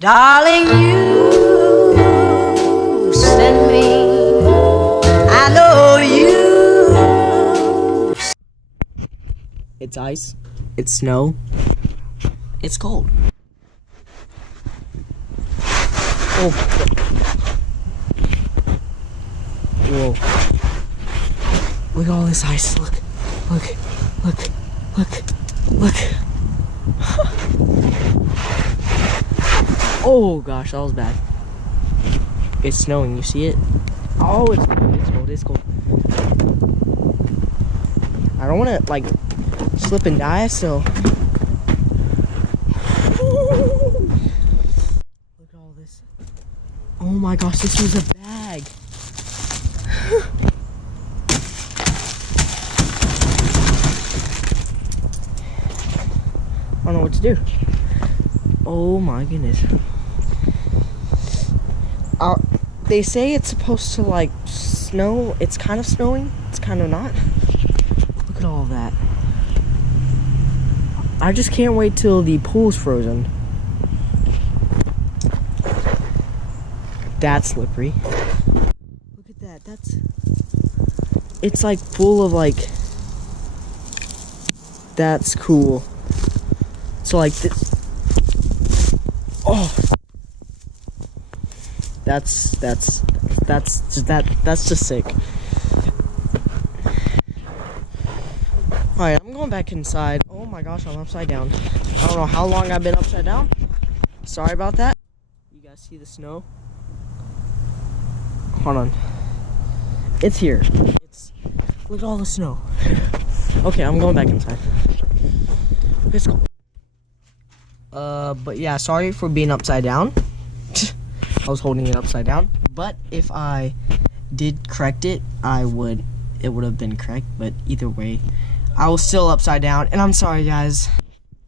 Darling, you sent me. I know you. It's ice. It's snow. It's cold. Oh. Whoa. Look at all this ice. Look. Look. Look. Look. Look. Oh gosh, that was bad. It's snowing, you see it? Oh, it's cold, it's cold, it's cold. I don't want to, like, slip and die, so. Look at all this. Oh my gosh, this was a bag. I don't know what to do. Oh my goodness. They say it's supposed to like snow. It's kind of snowing. It's kind of not. Look at all that. I just can't wait till the pool's frozen. That's slippery. Look at that. It's like full of like. That's cool. So like this. Oh. That's just sick. Alright, I'm going back inside. Oh my gosh, I'm upside down. I don't know how long I've been upside down. Sorry about that. You guys see the snow? Hold on. It's here. Look at all the snow. Okay, I'm going back inside. Let's go. But yeah, sorry for being upside down. I was holding it upside down, but if I did correct it, it would have been correct, but either way, I was still upside down, and I'm sorry, guys.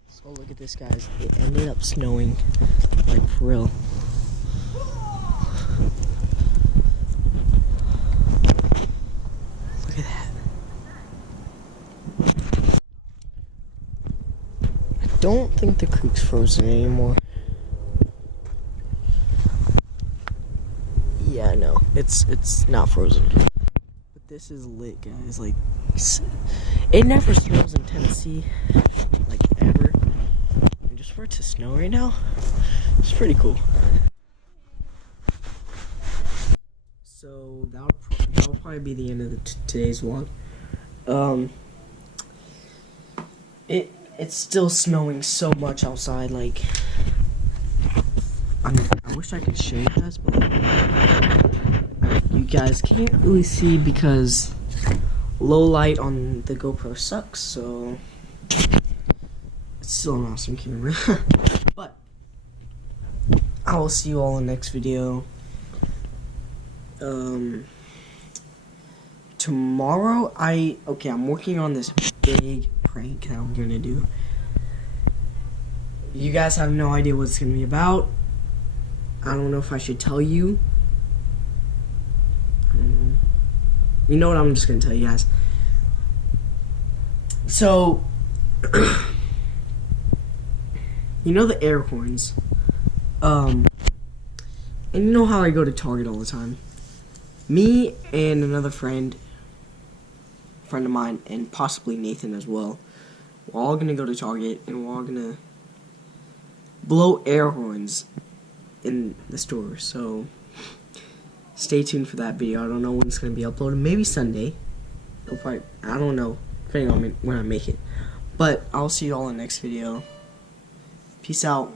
So look at this, guys. It ended up snowing, like, for real. Look at that. I don't think the creek's frozen anymore. Yeah, no, it's not frozen. But this is lit, guys. Like, it never snows in Tennessee, like, ever. And just for it to snow right now, it's pretty cool. So that'll probably be the end of today's vlog. It's still snowing so much outside. Like, I wish I could show you guys, but you guys can't really see because low light on the GoPro sucks, so it's still an awesome camera. But I will see you all in the next video. Tomorrow I'm working on this big prank that I'm gonna do. You guys have no idea what it's gonna be about. I don't know if I should tell you. I don't know. You know what? I'm just gonna tell you guys. So, you know the air horns. And you know how I go to Target all the time. Me and another friend of mine, and possibly Nathan as well, we're all gonna go to Target and we're all gonna blow air horns in the store. So stay tuned for that video. I don't know when it's gonna be uploaded. Maybe Sunday. It'll probably, I don't know, depending on when I make it. But I'll see you all in the next video. Peace out.